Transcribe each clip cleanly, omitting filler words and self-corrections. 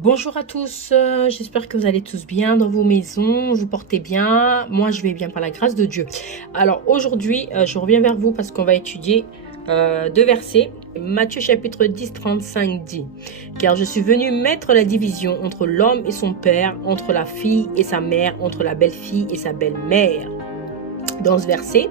Bonjour à tous, j'espère que vous allez tous bien dans vos maisons, vous portez bien, moi je vais bien par la grâce de Dieu. Alors aujourd'hui, je reviens vers vous parce qu'on va étudier deux versets. Matthieu chapitre 10, 35 dit: Car je suis venu mettre la division entre l'homme et son père, entre la fille et sa mère, entre la belle-fille et sa belle-mère. Dans ce verset,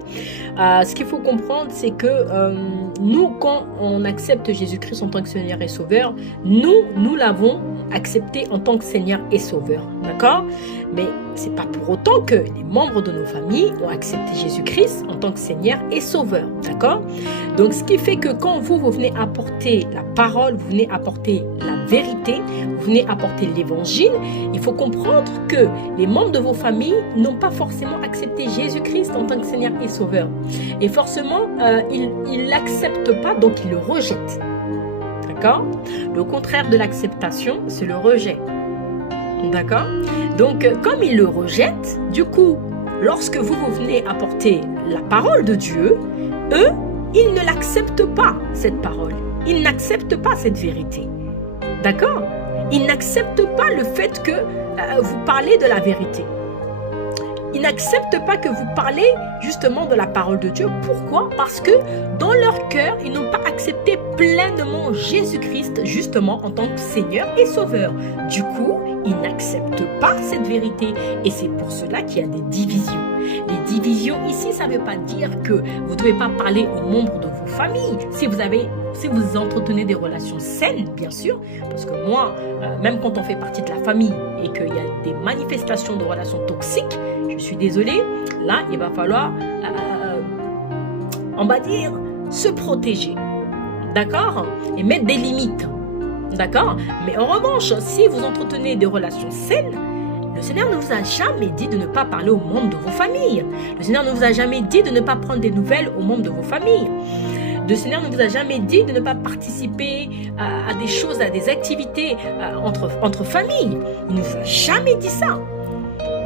ce qu'il faut comprendre, c'est que nous, quand on accepte Jésus-Christ en tant que Seigneur et Sauveur, nous l'avons accepté en tant que Seigneur et Sauveur, d'accord? Mais c'est pas pour autant que les membres de nos familles ont accepté Jésus-Christ en tant que Seigneur et Sauveur, d'accord? Donc, ce qui fait que quand vous venez apporter la parole, vous venez apporter la vérité, vous venez apporter l'évangile, il faut comprendre que les membres de vos familles n'ont pas forcément accepté Jésus-Christ en tant que Seigneur et Sauveur. Et forcément, ils ne l'acceptent pas, donc ils le rejettent. D'accord? Le contraire de l'acceptation, c'est le rejet. D'accord? Donc, comme ils le rejettent, du coup, lorsque vous venez apporter la parole de Dieu, eux, ils ne l'acceptent pas, cette parole. Ils n'acceptent pas cette vérité. D'accord? Ils n'acceptent pas le fait que vous parlez de la vérité. Ils n'acceptent pas que vous parlez justement de la parole de Dieu. Pourquoi? Parce que dans leur cœur, ils n'ont pas accepté pleinement Jésus-Christ justement en tant que Seigneur et Sauveur. Du coup, ils n'acceptent pas cette vérité et c'est pour cela qu'il y a des divisions. Les divisions ici, ça ne veut pas dire que vous ne devez pas parler aux membres de vos familles. Si vous entretenez des relations saines, bien sûr, parce que moi, même quand on fait partie de la famille et qu'il y a des manifestations de relations toxiques, je suis désolée, là, il va falloir, on va dire, se protéger, d'accord? Et mettre des limites, d'accord? Mais en revanche, si vous entretenez des relations saines, le Seigneur ne vous a jamais dit de ne pas parler aux membres de vos familles. Le Seigneur ne vous a jamais dit de ne pas prendre des nouvelles aux membres de vos familles. Le Seigneur ne vous a jamais dit de ne pas participer à des choses, à des activités entre familles. Il ne vous a jamais dit ça.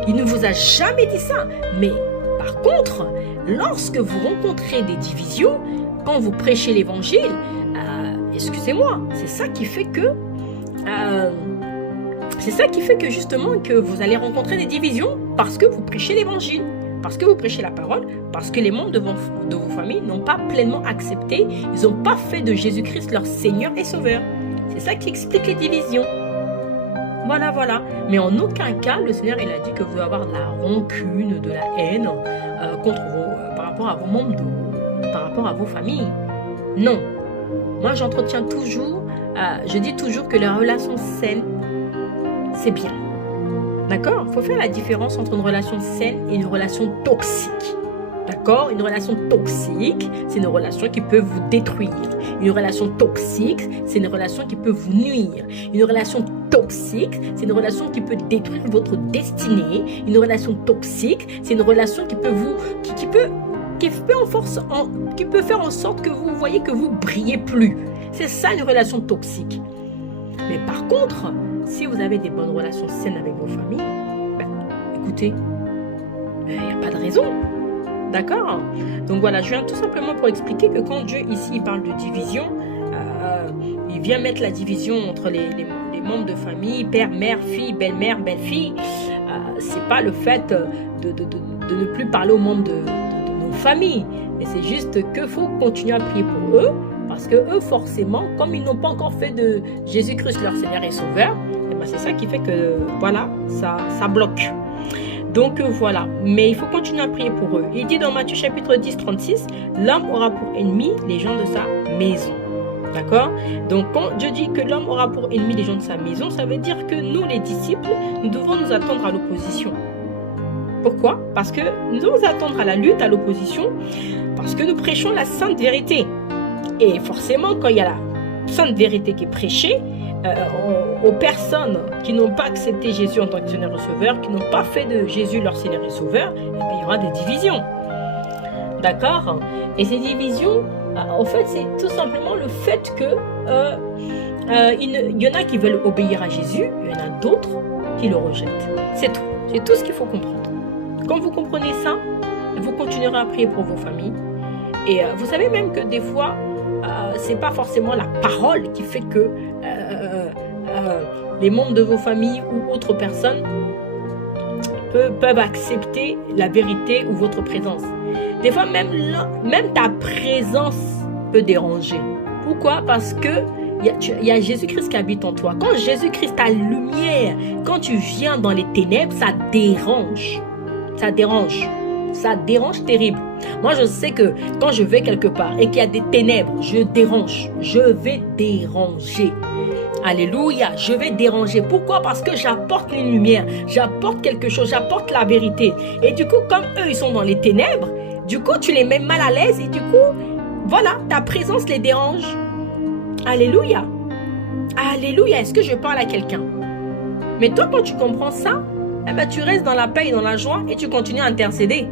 Il ne vous a jamais dit ça. Mais par contre, lorsque vous rencontrez des divisions, quand vous prêchez l'évangile, excusez-moi, c'est ça qui fait que justement que vous allez rencontrer des divisions parce que vous prêchez l'évangile, parce que vous prêchez la parole, parce que les membres de vos familles n'ont pas pleinement accepté, ils n'ont pas fait de Jésus-Christ leur Seigneur et Sauveur. C'est ça qui explique les divisions. Voilà. Mais en aucun cas, le Seigneur, il a dit que vous devez avoir de la rancune, de la haine par rapport à vos membres, par rapport à vos familles. Non. Moi, j'entretiens toujours, je dis toujours que les relations saines, c'est bien. D'accord? Il faut faire la différence entre une relation saine et une relation toxique. D'accord? Une relation toxique, c'est une relation qui peut vous détruire. Une relation toxique, c'est une relation qui peut vous nuire. Une relation toxique, c'est une relation qui peut détruire votre destinée. Une relation toxique, c'est une relation qui peut faire en sorte que vous voyez que vous brillez plus. C'est ça une relation toxique. Mais par contre, si vous avez des bonnes relations saines avec vos familles, écoutez, il n'y a pas de raison. D'accord? Donc voilà, je viens tout simplement pour expliquer que quand Dieu ici parle de division, il vient mettre la division entre les membres de famille, père, mère, fille, belle-mère, belle-fille. C'est pas le fait de ne plus parler aux membres de nos familles, mais c'est juste qu'il faut continuer à prier pour eux, parce que eux, forcément, comme ils n'ont pas encore fait de Jésus-Christ leur Seigneur et Sauveur, c'est ça qui fait que, voilà, ça bloque. Donc voilà, mais il faut continuer à prier pour eux. Il dit dans Matthieu chapitre 10, 36, l'homme aura pour ennemi les gens de sa maison. D'accord? Donc quand Dieu dit que l'homme aura pour ennemi les gens de sa maison, ça veut dire que nous, les disciples, nous devons nous attendre à l'opposition. Pourquoi? Parce que nous devons nous attendre à la lutte, à l'opposition, parce que nous prêchons la sainte vérité. Et forcément, quand il y a la sainte vérité qui est prêchée, aux personnes qui n'ont pas accepté Jésus en tant que Seigneur et Sauveur, qui n'ont pas fait de Jésus leur Seigneur et Sauveur, il y aura des divisions. D'accord? Et ces divisions, en fait, c'est tout simplement le fait que il y en a qui veulent obéir à Jésus, il y en a d'autres qui le rejettent. C'est tout. C'est tout ce qu'il faut comprendre. Quand vous comprenez ça, vous continuerez à prier pour vos familles. Et vous savez même que des fois, c'est pas forcément la parole qui fait que les membres de vos familles ou autres personnes peuvent accepter la vérité ou votre présence. Des fois, même ta présence peut déranger. Pourquoi? Parce que il y a Jésus-Christ qui habite en toi. Quand Jésus-Christ, ta lumière, quand tu viens dans les ténèbres, ça dérange. Ça dérange. Ça dérange terrible. Moi, je sais que quand je vais quelque part et qu'il y a des ténèbres, je dérange. Je vais déranger. Alléluia, je vais déranger. Pourquoi? Parce que j'apporte une lumière, j'apporte quelque chose, j'apporte la vérité. Et du coup, comme eux, ils sont dans les ténèbres, du coup, tu les mets mal à l'aise et du coup, voilà, ta présence les dérange. Alléluia. Alléluia, est-ce que je parle à quelqu'un? Mais toi, quand tu comprends ça, eh ben, tu restes dans la paix et dans la joie et tu continues à intercéder.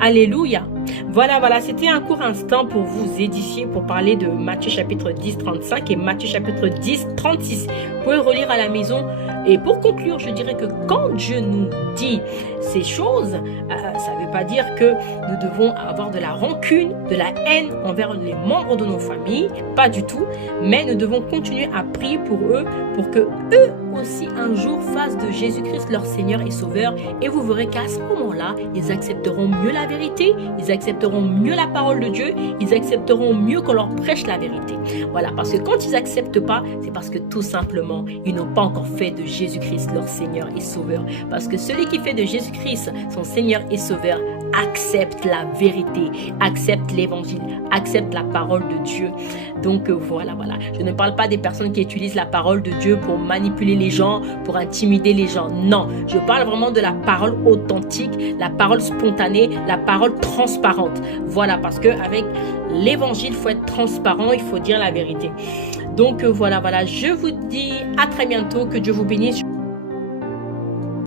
Alléluia. Voilà, c'était un court instant pour vous édifier, pour parler de Matthieu chapitre 10, 35 et Matthieu chapitre 10, 36. Vous pouvez relire à la maison. Et pour conclure, je dirais que quand Dieu nous dit ces choses, ça ne veut pas dire que nous devons avoir de la rancune, de la haine envers les membres de nos familles, pas du tout, mais nous devons continuer à prier pour eux, pour que eux aussi un jour fassent de Jésus-Christ leur Seigneur et Sauveur, et vous verrez qu'à ce moment-là, ils accepteront mieux la vérité, ils accepteront mieux la parole de Dieu, ils accepteront mieux qu'on leur prêche la vérité. Voilà, parce que quand ils n'acceptent pas, c'est parce que tout simplement, ils n'ont pas encore fait de Jésus-Christ leur Seigneur et Sauveur. Parce que celui qui fait de Jésus-Christ son Seigneur et Sauveur accepte la vérité, accepte l'évangile, accepte la parole de Dieu. Donc voilà. Je ne parle pas des personnes qui utilisent la parole de Dieu pour manipuler les gens, pour intimider les gens. Non, je parle vraiment de la parole authentique, la parole spontanée, la parole transparente. Voilà, parce qu'avec l'évangile, il faut être transparent, il faut dire la vérité. Donc voilà, je vous dis à très bientôt, que Dieu vous bénisse.